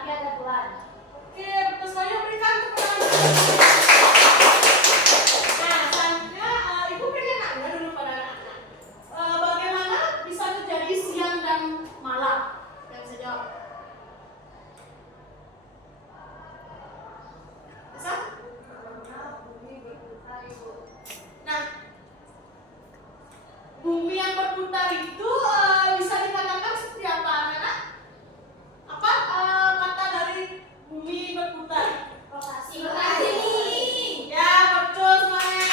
tapi ada bulan. Oke, betul sekali, berikan tepuk tangan. Nah, selanjutnya Ibu pengen nanya dulu pada anak-anak. Bagaimana bisa terjadi siang dan malam? Yang bisa jawab? Bisa? Nah, bumi yang berputar itu bisa dikatakan seperti apa, anak-anak? Apa kata dari bumi berputar? Rotasi. Ya, betul semuanya.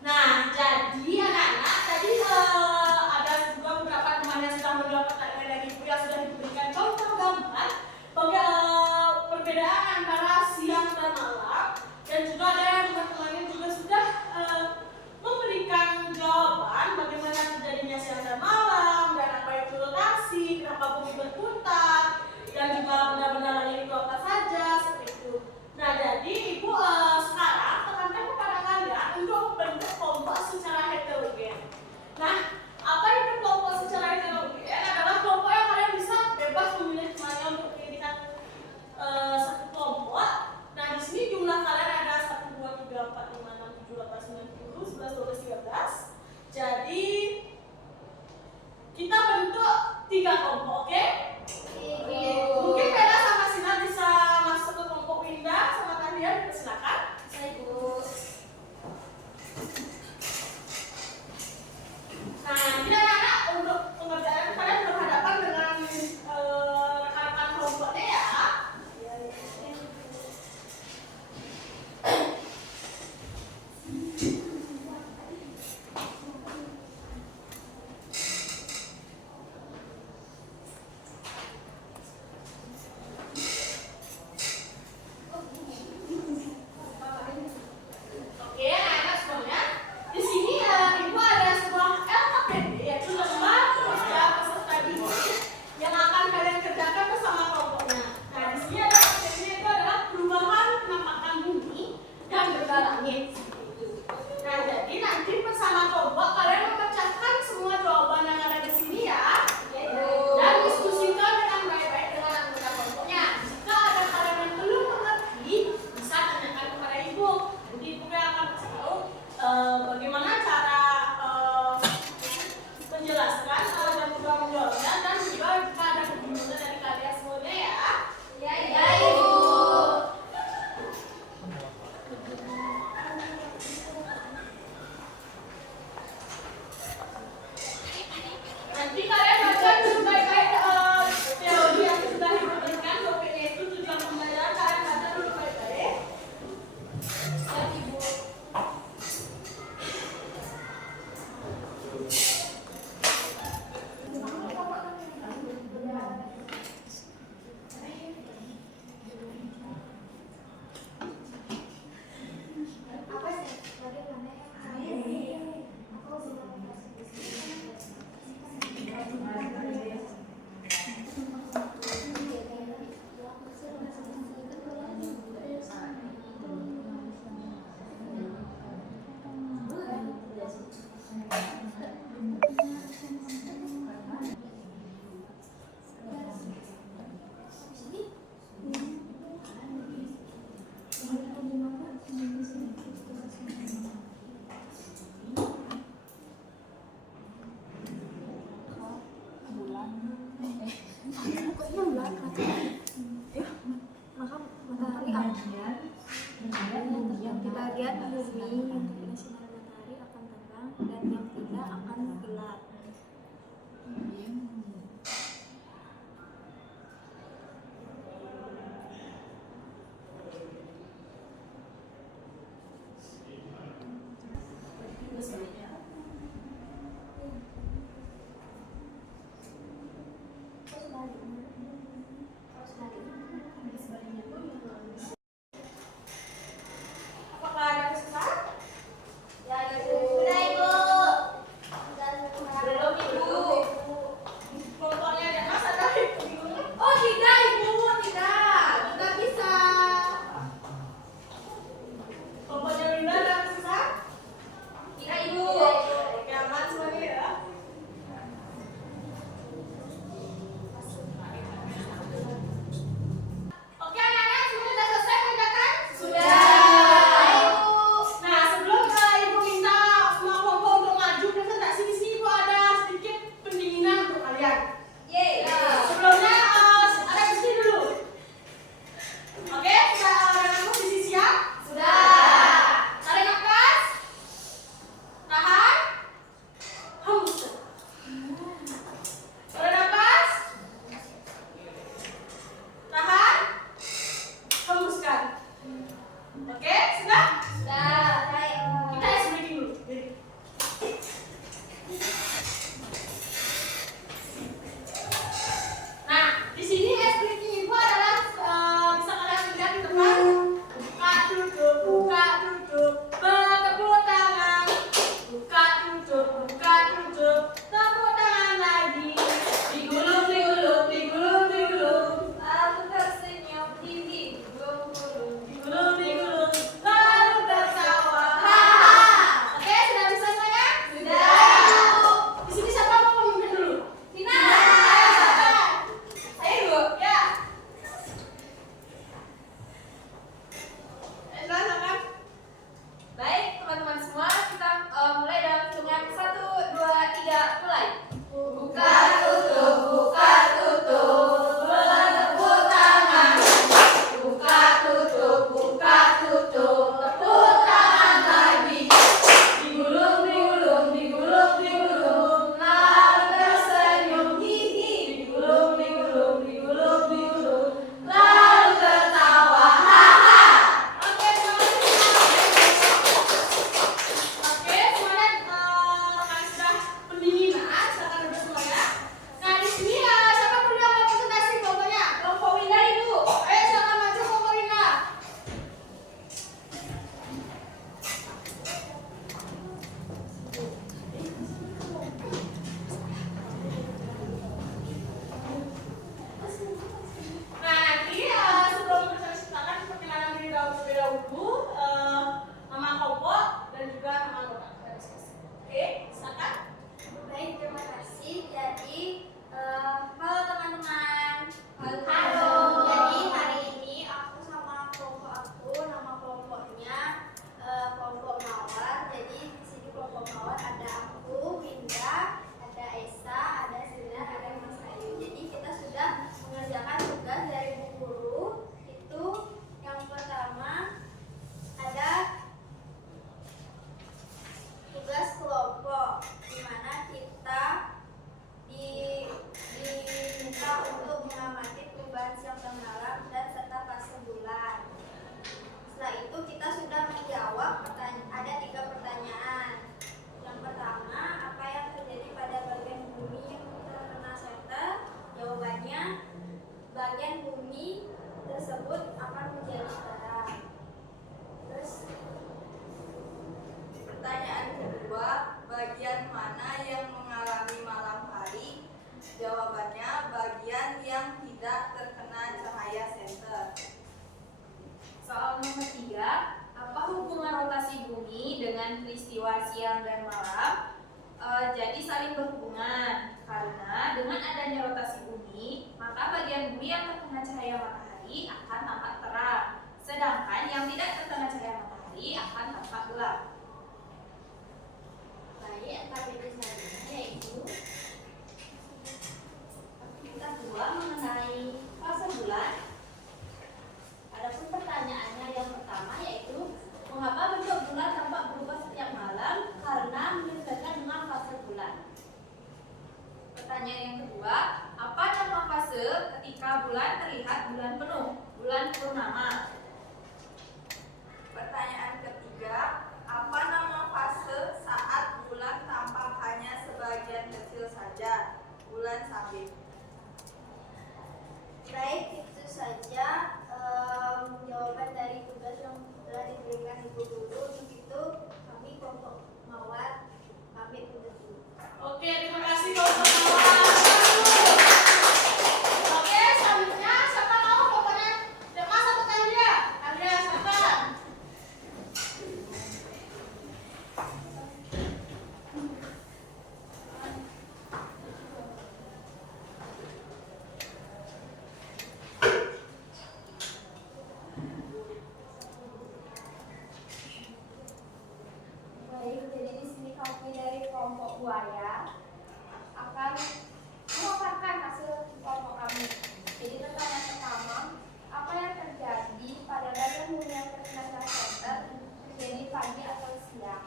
Nah, jadi anak-anak tadi ada juga beberapa teman yang sudah menjawab pertanyaan dari Ibu yang sudah diberikan contoh gambar perbedaan antara siang dan malam, dan juga ada yang teman-temannya juga sudah memberikan jawaban bagaimana terjadinya siang dan malam, dan apa itu rotasi, kenapa bumi berputar, dan juga benda-benda lain itu apa saja, seperti itu. Nah, jadi Ibu sekarang tekankan kepada kalian untuk membentuk kelompok secara heterogen. Nah, apa itu kelompok secara heterogen? Adalah kelompok yang kalian bisa bebas memilih temannya untuk didirikan satu kelompok. Nah, di sini jumlah kalian ada 1, 2, 3, 4, 5, 6, 7, 8, 9, 10, 11, 12, 13. Jadi kita bentuk 3 kelompok, oke? Mungkin Bella sama Sinar bisa masuk ke kelompok Winda sama kalian, silakan. Saya Ibu. Nah, nanti anak-anak untuk pengerjaan kalian berhadapan dengan rekan-rekan kelompoknya ya. Oke, anak-anak semuanya. Di sini Ibu ada sebuah LKPD, yaitu lembar kerja peserta didik yang akan kalian kerjakan bersama kelompoknya. Nah, di sini ada LKPD itu adalah perubahan penampakan bumi dan benda langit. Nah, jadi nanti bersama kelompok kalian memecahkan semua jawaban yang ada di sini ya, dan diskusikan dengan baik-baik dengan anggota kelompoknya. Jika ada kalian yang belum mengerti, bisa tanyakan kepada Ibu. Nanti Ibu yang akan kasih tahu bagaimana cara menjelaskan dan juga menjawabnya, dan juga jika ada kebingungan dari kalian semuanya ya. Ya, Ibu. Nanti kalian baca dulu baik-baik teori yang sudah diberikan, topiknya itu tujuan pembelajaran, kalian baca dulu baik-baik. Ya, Ibu. Apa sih? Bagaimana? Aku maka matahari yang kita lihat bumi yang terkena sinar matahari akan terang dan yang tidak akan gelap. Apakah ada kesusahan? Ya, Ibu. Udah, Ibu. Belum, Ibu. jawaban siang dan malam, dan serta fase bulan. Setelah itu kita sudah menjawab ada 3 pertanyaan. Yang pertama, apa yang terjadi pada bagian bumi yang terkena senter? Jawabannya, bagian bumi tersebut akan menjadi terang. Terus Pertanyaan kedua, bagian mana yang mengalami malam hari? Jawabannya, bagian yang tidak terkena cahaya senter. Soal nomor 3, apa hubungan rotasi bumi dengan peristiwa siang dan malam? Jadi saling berhubungan, karena dengan adanya rotasi bumi, maka bagian bumi yang terkena cahaya matahari akan tampak terang, sedangkan yang tidak terkena cahaya matahari akan tampak gelap. baik, KBD selanjutnya yaitu Kita 2 mengenai fase bulan. Adapun pertanyaannya yang pertama yaitu mengapa bentuk bulan tampak berubah setiap malam? Karena menyesuaikan dengan fase bulan. Pertanyaan yang kedua, apa nama fase ketika bulan terlihat bulan penuh, bulan purnama? Pertanyaan ketiga, apa nama fase saat bulan tampak hanya sebagian kecil saja? Bulan sabit. baik, itu saja jawaban dari tugas yang telah diberikan Ibu Guru. Untuk itu kami kelompok Mawar pamit undur diri. Oke, terima kasih kelompok Mawar. Oke, selanjutnya siapa mau kelompoknya Demas atau Kalia? Kalia, siapa? Baik, jadi di sini kami dari kelompok buaya akan memaparkan hasil kelompok kami. Jadi pertanyaan pertama, apa yang terjadi pada bagian bumi yang terkena cahaya senter terjadi pagi atau siang?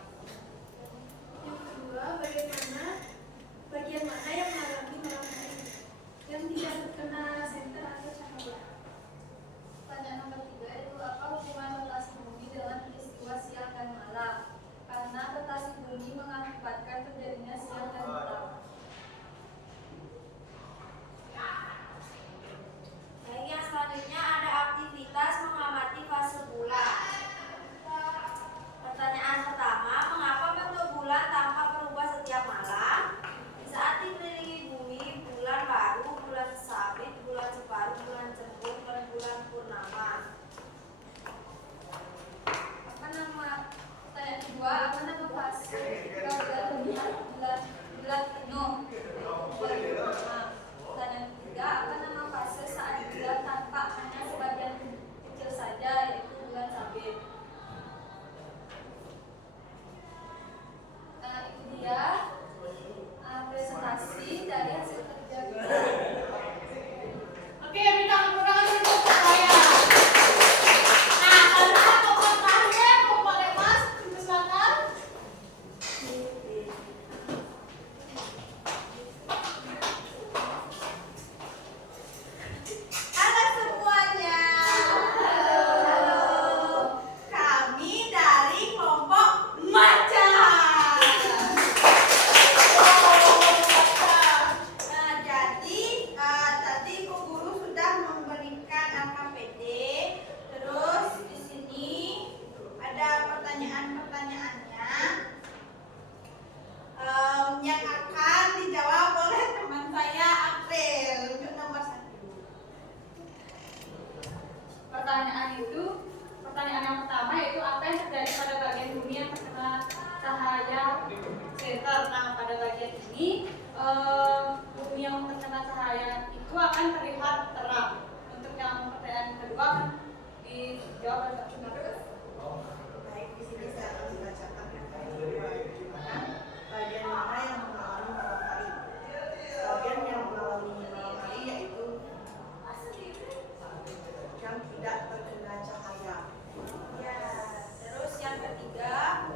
Yang kedua, bagian mana yang mengalami malam hari yang tidak terkena senter atau cahaya? Pertanyaan nomor 3 itu apa hubungan rotasi bumi dengan peristiwa siang dan malam? Karena rotasi bumi mengakibatkan terjadinya siang dan malam. Baik, yang selanjutnya ada aktivitas mengamati fase bulan. Pertanyaan pertama, mengapa bentuk bulan tampak berubah setiap malam? Di saat dikelilingi bumi, bulan baru, bulan sabit, bulan separuh, bulan cembung, dan bulan purnama. Apa nama pertanyaan kedua? Apa nama fase ketika bulan terlihat bulan penuh? Bulan purnama. Pertanyaan ketiga, apa nama fase saat bulan tampak hanya sebagian kecil saja, yaitu bulan sabit? Itu dia presentasi dari hasil kerja kita. Oke, minta tepuk tangan dulu untuk saya. Nah, selanjutnya kelompok terakhir, kelompok Demas, silakan. Halo semuanya. Halo. Kami dari kelompok Macan. Nah, jadi tadi Ibu Guru sudah memberikan AKPD. Terus di sini ada pertanyaan-pertanyaannya yang akan dijawab oleh teman saya April untuk nomor 1. Pertanyaan yang pertama yaitu apa yang terjadi pada bagian bumi yang terkena cahaya senter. Nah, pada bagian ini bumi yang terkena cahaya itu akan terlihat terang. Untuk yang pertanyaan kedua akan dijawab oleh Pak Sumarno. Baik, di sini saya akan membacakan bagian mana yang mengalami malam hari. Bagian yang mengalami malam hari yaitu yang tidak terkena cahaya. Ya, terus yang ketiga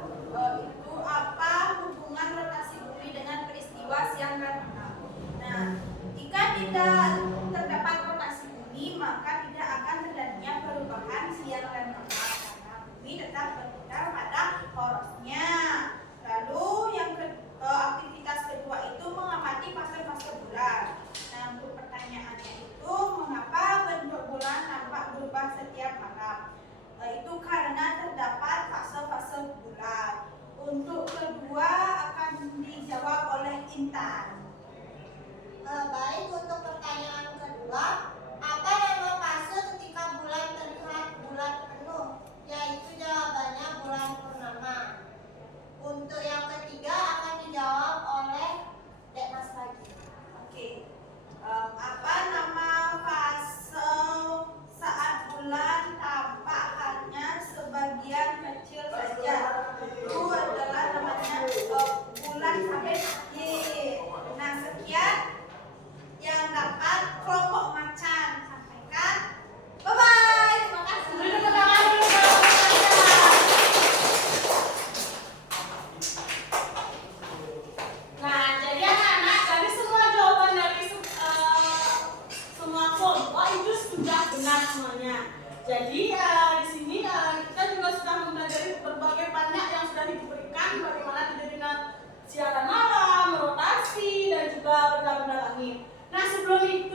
itu apa hubungan rotasi bumi dengan peristiwa siang dan malam. Nah, jika tidak terdapat benar semuanya. Jadi di sini kita juga sudah mempelajari berbagai banyak yang sudah diberikan bagaimana terjadinya siaran malam, rotasi, dan juga benda-benda langit. Nah sebelum itu